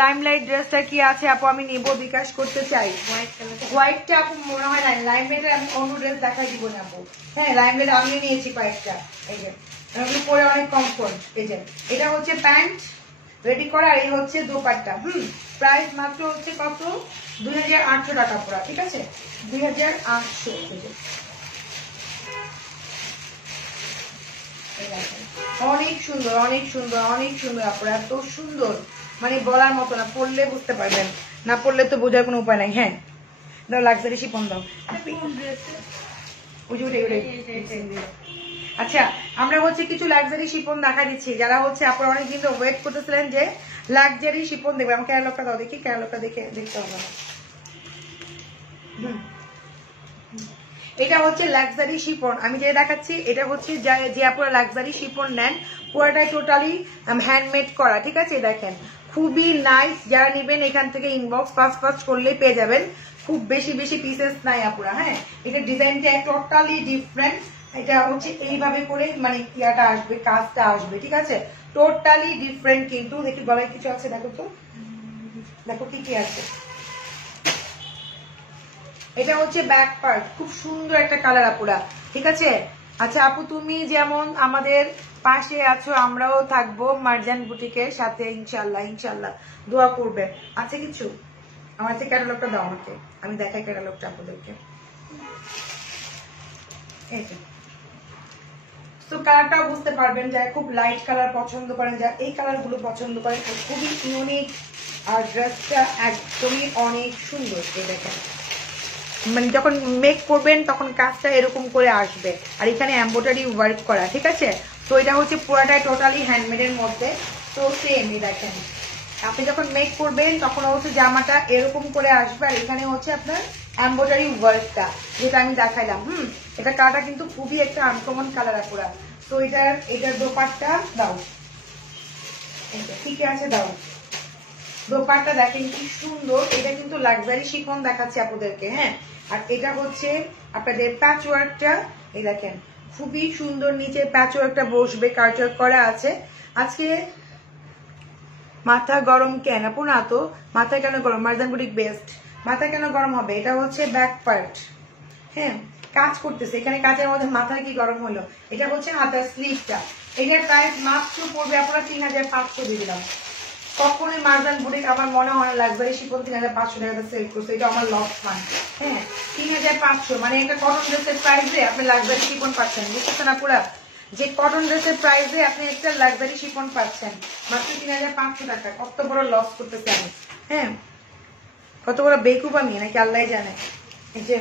লাইমলাইট ড্রেসটা কি আছে আপু, আমি নিব, বিকাশ করতে চাই। হোয়াইটটা আপু মনে হয় না, লাইমলাইটের আমি অন্য ড্রেস দেখাই দিব না আপু। হ্যাঁ লাইমলাইট আমি নিয়েছি কয়েকটা, এই যে এগুলো পরে অনেক কমফোর্ট। এই যে এটা হচ্ছে প্যান্ট রেডি করা, এই হচ্ছে দোপাট্টা। প্রাইস মাত্র হচ্ছে কত, 2800 টাকা পুরা, ঠিক আছে 2800। অনেক সুন্দর অনেক সুন্দর অনেক সুন্দর আপনারা, এত সুন্দর মানে বলার মতো না, পড়লে বুঝতে পারবেন, না পড়লে তো বোঝার কোনো উপায় নাই। হ্যাঁ দাও লাক্সারি শিপন দাও। আচ্ছা আমরা হচ্ছে কিছু লাক্সারি শিপন দেখা দিচ্ছি, যারা হচ্ছে আপনারা অনেকদিন তো ওয়েট করতেছিলেন যে লাক্সারি শিপন দেখবে। আমাকে ক্যাটালগটা দাও দেখি, ক্যাটালগটা দেখে দেখতে হবে। এটা হচ্ছে লাক্সারি শিপন, আমি যেটা দেখাচ্ছি এটা হচ্ছে যে আপনারা লাক্সারি শিপন নেন পুরোটাই টোটালি হ্যান্ডমেড করা, ঠিক আছে। দেখেন খুবই নাইস, যারা নেবেন এখান থেকে ইনবক্স ফার্স্ট করলেই পেয়ে যাবেন। খুব বেশি বেশি পিসেস নাই আপুরা। হ্যাঁ এটা ডিজাইনটা টোটালি ডিফারেন্ট, এটা হচ্ছে এইভাবে করে মানে ইয়াটা আসবে, কাজটা আসবে, ঠিক আছে টোটালি ডিফারেন্ট। কিন্তু দেখি গলায় কিছু আছে, দেখো তো, দেখো কি কি আছে। এটা হচ্ছে ব্যাক পার্ট, খুব সুন্দর একটা কালার আপুরা, ঠিক আছে। আচ্ছা আপু তুমি যেমন আমাদের পাশে আছো, আমরাও থাকবো মার্জান বুটিকের সাথে, ইনশাল্লাহ ইনশাল্লাহ দোয়া করবে। আছে কিছু আমার যে ক্যাটালগটা দাও আমাকে, আমি দেখাই ক্যাটালগটা আপনাদেরকে। এই যে তো কালারটাও বুঝতে পারবেন, যারা খুব লাইট কালার পছন্দ করেন, যারা এই কালার গুলো পছন্দ করেন, খুবই ইউনিক। আর ড্রেসটা একদমই অনেক সুন্দর। এই দেখেন, মানে যখন মেক করবেন তখন কাজটা এরকম করে আসবে, আর এখানে এমব্রয়ডারি ওয়ার্ক করা, ঠিক আছে। তো এটা হচ্ছে পুরোটাই টোটালি হ্যান্ডমেডের মধ্যে। তো সেম দেখেন, আপনি যখন মেক করবেন তখন হচ্ছে জামাটা এরকম করে আসবে, আর এখানে হচ্ছে আপনার এমব্রয়ডারি ওয়ার্কটা, যেটা আমি দেখাইলাম। এটা কালারটা কিন্তু খুবই একটা আনকমন কালার পুরা। তো এটার দোপাট্টা দাও, ঠিক আছে দাও। দোপাট্টা দেখেন কি সুন্দর, এটা কিন্তু লাক্সারি শিফন দেখাচ্ছে আপনাদেরকে। হ্যাঁ, আর এটা হচ্ছে আপনাদের প্যাচ ওয়ার্কটা, এই দেখেন খুবই সুন্দর, নিচে প্যাচ ওয়ার্কটা বসবে, কার্চ ওয়ার্ক করা আছে। আজকে মাথা গরম কেন আপু? না তো মাথা কেন গরম, মার্জান বুটিক বেস্ট। মাথা কেন গরম হবে? এটা হচ্ছে ব্যাক পার্ট। হ্যাঁ, কাজ করতেছে এখানে, কাজের মধ্যে মাথার কি গরম হলো? এটা হচ্ছে হাতার স্লিভটা। এটার প্রাইস মাত্র পড়বে আপনারা 3500 দিয়ে দিলাম। কখনোই মার্জান বুটিক আমার মনে হয় লাক্সারি শিফন 3500 টাকাতে সেল করছে, এটা আমার লস ফান্ড। হ্যাঁ, 3500 মানে এটা কটন ড্রেসের প্রাইসে আপনি লাক্সারি শিফন পাচ্ছেন, বুঝতেছেন না পুরা? যে কটন ড্রেসের প্রাইসে আপনি একটা লাক্সারি শিফন পাচ্ছেন মাত্র 3500 টাকা। কত বড় লস করতেছে আমি, হ্যাঁ, কত বড় বেকুব আমি, নাকি আল্লাহ জানে। এই যে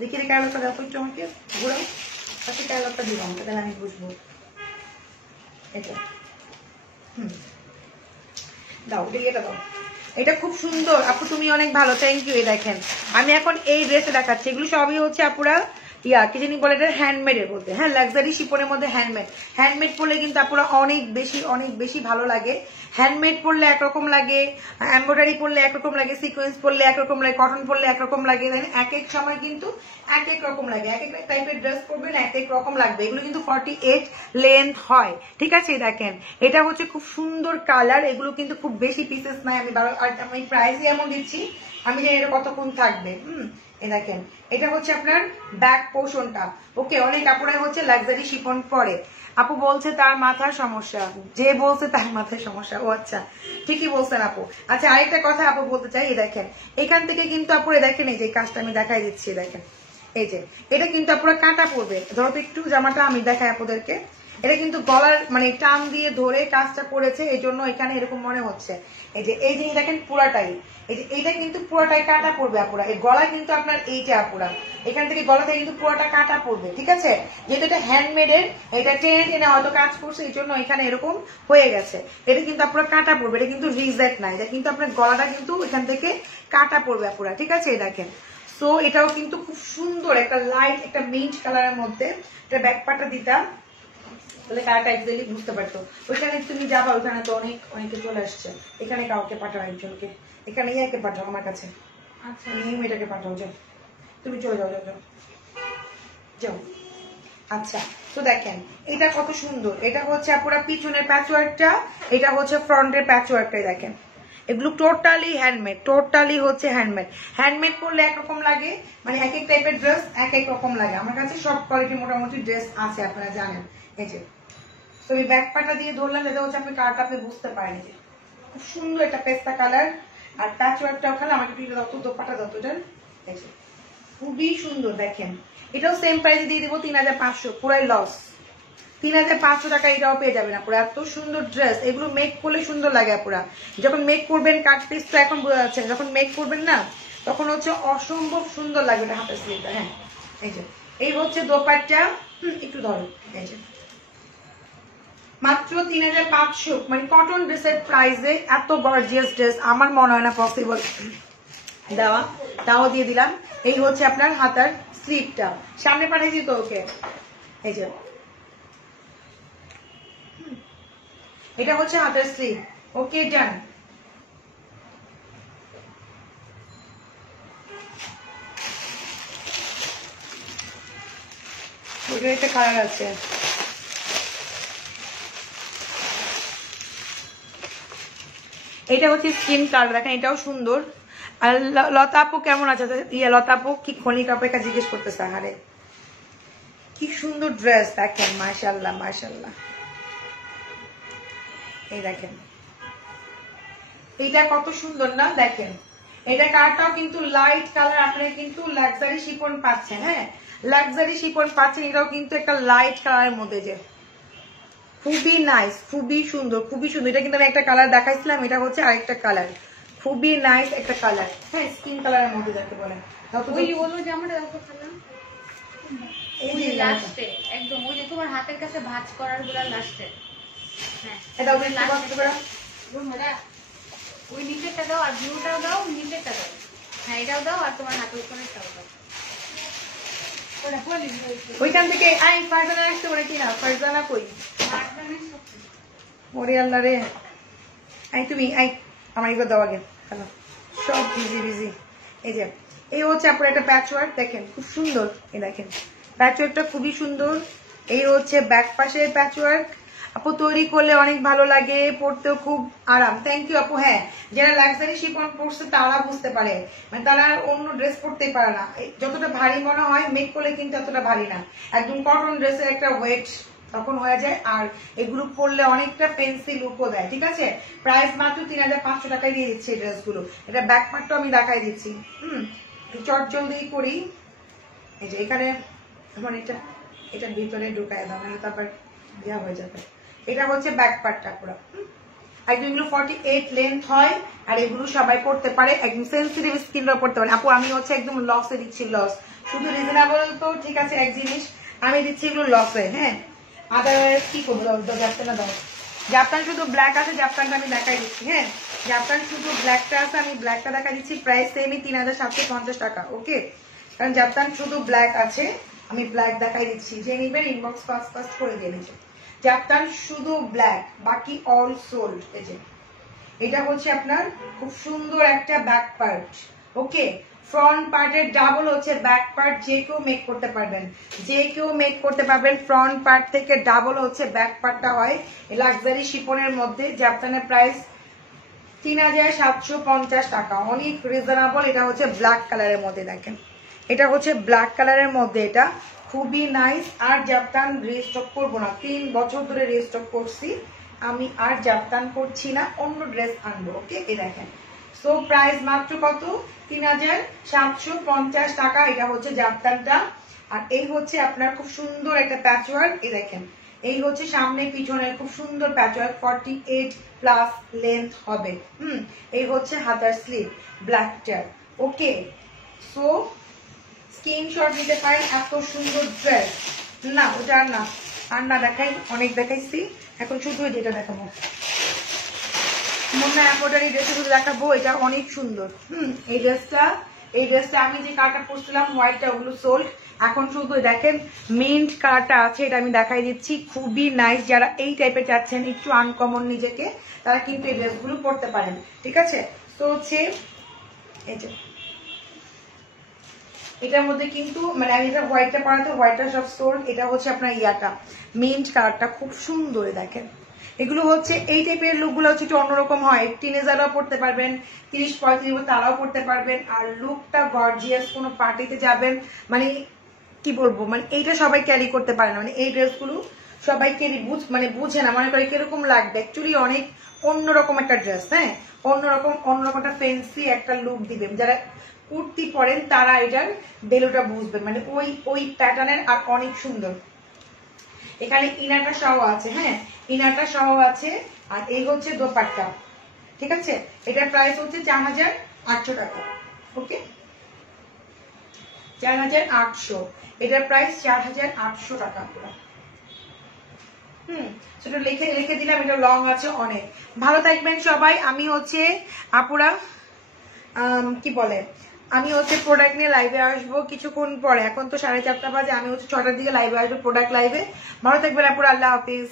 দেখি রে ক্যারলটা দেখো একটু আমাকে, ঘুরাও আচ্ছা, ক্যারলটা দিব আমাকে, তাহলে আমি বুঝবো। এটা দাও, এটা দাও। এটা খুব সুন্দর আপু, তুমি অনেক ভালো, থ্যাংক ইউ। এই দেখেন আমি এখন এই ড্রেসে দেখাচ্ছি, এগুলো সবই হচ্ছে আপুরা কি জানি বলে, এটা হ্যান্ডমেড এর মধ্যে। হ্যাঁ, লাক্সারি শিপনের মধ্যে হ্যান্ডমেড। হ্যান্ডমেড পরলে কিন্তু আপুরা অনেক বেশি ভালো লাগে। হ্যান্ডমেড পরলে একরকম লাগে, এমব্রয়ডারি পরলে একরকম লাগে, সিকোয়েন্স পরলে একরকম লাগে, কটন পরলে একরকম লাগে। এক এক সময় কিন্তু এক এক রকম লাগে, এক এক টাইপের ড্রেস পরবেন এক এক রকম লাগবে। এগুলো কিন্তু 48 লেন্থ হয়, ঠিক আছে। দেখেন এটা হচ্ছে খুব সুন্দর কালার, এগুলো কিন্তু খুব বেশি পিসেস নাই। আমি প্রাইসই এমন দিচ্ছি, আমি জানি এটা কতক্ষণ থাকবে। এই দেখেন এটা হচ্ছে আপনার ব্যাক পোর্শনটা। ওকে, অনেক আপুরাই হচ্ছে লাক্সারি শিফন পরে। আপু বলছে তার মাথার সমস্যা, যে বলছে তার মাথায় সমস্যা। ও আচ্ছা, ঠিকই বলছেন আপু। আচ্ছা, আরেকটা কথা আপু বলতে চাই, এই দেখেন এখান থেকে কিন্তু আপুরা দেখেন, এই যে কাজটা আমি দেখাই দিচ্ছি, দেখেন এই যে এটা কিন্তু আপুরা কাটা পড়বে। ধরো তো একটু জামাটা আমি দেখাই আপনাদেরকে, এটা কিন্তু গলার মানে টান দিয়ে ধরে কাজটা করেছে, এই জন্য এখানে এরকম মনে হচ্ছে। এই যে দেখেন পুরাটাই, এই যে এইটা কিন্তু পুরাটাই কাটা পড়বে আপুরা। এই গলা কিন্তু আপনার এইটা আপুরা, এখান থেকে গলা থেকে কিন্তু পুরোটা কাটা পড়বে, ঠিক আছে। যেহেতু এটা হ্যান্ডমেডের, এটা টেনে টেনে হয়তো কাজ করছে, এই জন্য এখানে এরকম হয়ে গেছে। এটা কিন্তু আপনার কাটা পড়বে, এটা কিন্তু রিজেট না, এটা কিন্তু আপনার গলাটা কিন্তু এখান থেকে কাটা পড়বে আপুরা, ঠিক আছে। দেখেন সো এটাও কিন্তু খুব সুন্দর একটা লাইট একটা মিন্ট কালারের মধ্যে। এটা ব্যাকপার্টটা দিতাম তাহলে কালারটা একদমই বুঝতে পারতো। ওইখানে তুমি যাবা, ওইখানে তো অনেকে চলে আসছে, এখানে কাউকে পাঠাও, একজনকে এখানে ইয়াকে পাঠাও আমার কাছে। আচ্ছা, মেয়েটাকে পাঠাও, যাও তুমি চলে যাও, যাও যাও। আচ্ছা, তো দেখেন এটা কত সুন্দর। এটা হচ্ছে পুরো পিছনের প্যাচওয়ার্কটা, এটা হচ্ছে ফ্রন্টের প্যাচওয়ার্কটাই। দেখেন এগুলো টোটালি হ্যান্ডমেড, টোটালি হচ্ছে হ্যান্ডমেড। হ্যান্ডমেড করলে একরকম লাগে, মানে এক এক টাইপের ড্রেস এক এক রকম লাগে। আমার কাছে সব কোয়ালিটি মোটামুটি ড্রেস আছে, আপনারা জানেন। এই যে তো এই ব্যাক পার্টটা দিয়ে ধরলাম, এটা হচ্ছে আপনি কালারটা আপনি বুঝতে পারেন। যে খুব সুন্দর একটা পেস্তা কালার, আর প্যাচওয়ার্কটা ওখানে আমাকে একটু দত্ত দোপাটা দত্তটার, এই যে খুবই সুন্দর। দেখেন এটাও সেম প্রাইসে দিয়ে দিব 3500, পুরাই লস। 3500 টাকা এটাও পেয়ে যাবেন আপনারা। এত সুন্দর ড্রেস, এগুলো মেক করলে সুন্দর লাগে আপনারা। যখন মেক করবেন, কাট পিস তো এখন বোঝা যাচ্ছে, যখন মেক করবেন না তখন হচ্ছে অসম্ভব সুন্দর লাগবে এটা হাতের স্লিভটা। হ্যাঁ, এই যে এই হচ্ছে দোপাট্টা, একটু ধরো, এই যে মাত্র 3500, মানে কটন ড্রেসের প্রাইসে এত গর্জিয়াস ড্রেস আমার মনে হয় না পসিবল দেওয়া, তাও দিয়ে দিলাম। এই হচ্ছে আপনার হাতার স্লিভটা, সামনে পাঠিয়েছি তো ওকে। এই যে এটা হচ্ছে হাতের স্লিভ। ওকে, ডান। ওটার একটা কালার আছে, এটা হচ্ছে স্কিন কালার। দেখেন এটাও সুন্দর। আর লতা আপু কেমন আছে? লতা আপু কি খনিক অপেক্ষা জিজ্ঞেস করতেছে। আরে কি সুন্দর ড্রেস, দেখেন মাশাআল্লাহ মাশাআল্লাহ। এই দেখেন এইটা কত সুন্দর না দেখেন, এটা কালারটাও কিন্তু লাইট কালার, আপনারা কিন্তু লাক্সারি শিফন পাচ্ছেন। হ্যাঁ, লাক্সারি শিফন পাচ্ছেন, এটাও কিন্তু একটা লাইট কালারের মধ্যে, যে খুবই নাইস, খুবই সুন্দর, খুবই সুন্দর। এটা কিন্তু আমি একটা কালার দেখাইছিলাম, এটা হচ্ছে আরেকটা কালার, খুবই নাইস একটা কালার। হ্যাঁ, স্কিন কালারের মধ্যে যাকে বলে। ওই হলো জামাটা দেখো খালা, এই ওই যে লাস্টে একদম ওই যে তোমার হাতের কাছে ভাঁজ করার গুলা লাস্টে। হ্যাঁ, এটা ওই লাস্ট করে ওই নিচেরটা দাও আর ব্লুটাও দাও, নিচেরটা দাও। হ্যাঁ, এটাও দাও আর তোমার হাতের উপরেরটাও দাও। ওইখান থেকে আই ফারজানা আসতে পারে কিনা, ফারজানা কই? ওরে আল্লাহ রে, আই তুমি আই আমার এগুলো দাও আগে, হ্যালো সব বিজি বিজি। এই যে এই হচ্ছে আপনার একটা প্যাচওয়ার্ক, দেখেন খুব সুন্দর, এই দেখেন প্যাচওয়ার্কটা খুবই সুন্দর। এই হচ্ছে ব্যাক পাশের প্যাচওয়ার্ক, আপু তৈরি করলে অনেক ভালো লাগে, পড়তেও খুব আরাম। থ্যাংক ইউ আপু। হ্যাঁ, যারা লাক্সারি শিফন পড়ছে তারা বুঝতে পারে, মানে তারা অন্য ড্রেস পরতেই পারে না, যতটা ভারী মনে হয় মেক করলে কিন্তু এতটা ভারী না, একদম কটন ড্রেসের একটা ওয়েট তখন হয়ে যায়, আর এগুলো পরলে অনেকটা ফ্যান্সি লুকও দেয়। ঠিক আছে, প্রাইস মাত্র 3500 টাকায় দিয়ে দিচ্ছে এই ড্রেসগুলো। এটা ব্যাক পার্টটাও আমি দেখাই দিচ্ছি। চট জলদি করি। এই যে এখানে এখন এটা ভিতরে ঢুকায় দাও, নাহলে তারপর দেওয়া হয়ে যাবে। এটা হচ্ছে ব্যাক পার্টটা পুরো, আর এগুলো 48 লেন্থ হয়, আর এগুলো সবাই পড়তে পারে, একদম সেন্সিটিভ স্কিনরা পড়তে পারে। আপু আমি হচ্ছে একদম লসে দিচ্ছি, লস শুধু রিজনেবল তো ঠিক আছে এক জিনিস, আমি দিচ্ছি এগুলো লসে। হ্যাঁ, আদারওয়াইজ কি করবো, জাফতানা দাও, জাফতান শুধু ব্ল্যাক আছে, জাফতানটা আমি দেখাই দিচ্ছি। হ্যাঁ, জাফতান শুধু ব্ল্যাকটা আছে, আমি ব্ল্যাকটা দেখা দিচ্ছি, প্রাইস সেমই 3750 টাকা। ওকে, কারণ জাফতান শুধু ব্ল্যাক আছে, আমি ব্ল্যাক দেখাই দিচ্ছি, যে নিবেন ইনবক্স ফাস্ট করে দিয়ে নিচ্ছে। জাফতান শুধু ব্ল্যাক, বাকি অল সোল্ড। এই যে এটা হচ্ছে আপনার খুব সুন্দর একটা ব্যাক পার্ট। ওকে, ফ্রন্ট পার্টের ডাবল হচ্ছে ব্যাক পার্ট, যে কেউ মেক করতে পারবেন, যে কেউ মেক করতে পারবেন। ফ্রন্ট পার্ট থেকে ডাবল হচ্ছে ব্যাক পার্টটা হয় লাক্সারি শিপনের মধ্যে। জাফতানের প্রাইস 3750 টাকা, অনেক রিজনেবল। এটা হচ্ছে ব্ল্যাক কালারের মধ্যে, দেখেন এটা হচ্ছে ব্ল্যাক কালারের মধ্যে, এটা খুবই নাইস। আর জাফতান রিস্টক করবো না, 3 বছর ধরে রিস্টক করছি আমি, আর জাফতান করছি না, অন্য ড্রেস আনবো। ওকে, এই দেখেন সো প্রাইস মাত্র কত, 3750 টাকা। এটা হচ্ছে জাফতানটা, আর এই হচ্ছে আপনার খুব সুন্দর একটা প্যাচওয়ার্ক। এই দেখেন এই হচ্ছে সামনে পিছনে খুব সুন্দর প্যাচওয়ার্ক, 48 প্লাস লেন্থ হবে। এই হচ্ছে হাতার স্লিভ ব্ল্যাকটা। ওকে, সো স্ক্রিনশট নিতে পারেন। এত সুন্দর ড্রেস, না ওটা আর না দেখাই, অনেক দেখাইছি, এখন শুধু যেটা দেখাবো মনে এম্ব্রয়ডারি ড্রেস শুধু দেখাবো, এটা অনেক সুন্দর। এই ড্রেসটা আমি যে কালারটা পরছিলাম হোয়াইটটা, ওগুলো সোল্ড। এখন শুধু দেখেন মিন্ট কালারটা আছে, এটা আমি দেখাই দিচ্ছি, খুবই নাইস। যারা এই টাইপের চাচ্ছেন একটু আনকমন নিজেকে, তারা কিন্তু এই ড্রেসগুলো পরতে পারেন। ঠিক আছে, তো হচ্ছে এই যে এটার মধ্যে কিন্তু মানে আমি এটা হোয়াইটটা পরাতে, হোয়াইটটা সব সোল্ড। এটা হচ্ছে আপনার ইয়াটা মিন্ট কালারটা, খুব সুন্দর। দেখেন এগুলো হচ্ছে এই টাইপের লুকগুলো হচ্ছে একটু অন্যরকম হয়, টিনেজাররাও পড়তে পারবেন, 30-35 তারাও পড়তে পারবেন। আর লুকটা গর্জিয়াস, কোনো পার্টিতে যাবেন মানে কি বলবো, মানে এইটা সবাই ক্যারি করতে পারে না, মানে এই ড্রেসগুলো সবাই ক্যারি মানে বুঝে না, মনে করে কিরকম লাগবে, অ্যাকচুয়ালি অনেক অন্যরকম একটা ড্রেস। হ্যাঁ, অন্যরকম একটা ফ্যান্সি একটা লুক দিবে। যারা কুর্তি পরেন তারা এটার ভ্যালুটা বুঝবেন, মানে ওই প্যাটার্নের, আর অনেক সুন্দর। এখানে ইনারটা সহ আছে। হ্যাঁ, ইনারটা সহ আছে, আর এই হচ্ছে দোপাট্টা। ঠিক আছে, এটার প্রাইস হচ্ছে 4800 টাকা। ওকে, 4800, এটার প্রাইস 4800 টাকা। সেটা লিখে দিলাম, এটা লং আছে অনেক। ভালো থাকবেন সবাই। আমি হচ্ছে আপুরা কি বলে, আমি হচ্ছে প্রোডাক্ট নিয়ে লাইভে আসবো কিছুক্ষণ পরে, এখন তো 4:30 বাজে, আমি হচ্ছে 6টার দিকে লাইভে আসবো প্রোডাক্ট লাইভে। ভালো থাকবেন আপুরা, আল্লাহ হাফিজ।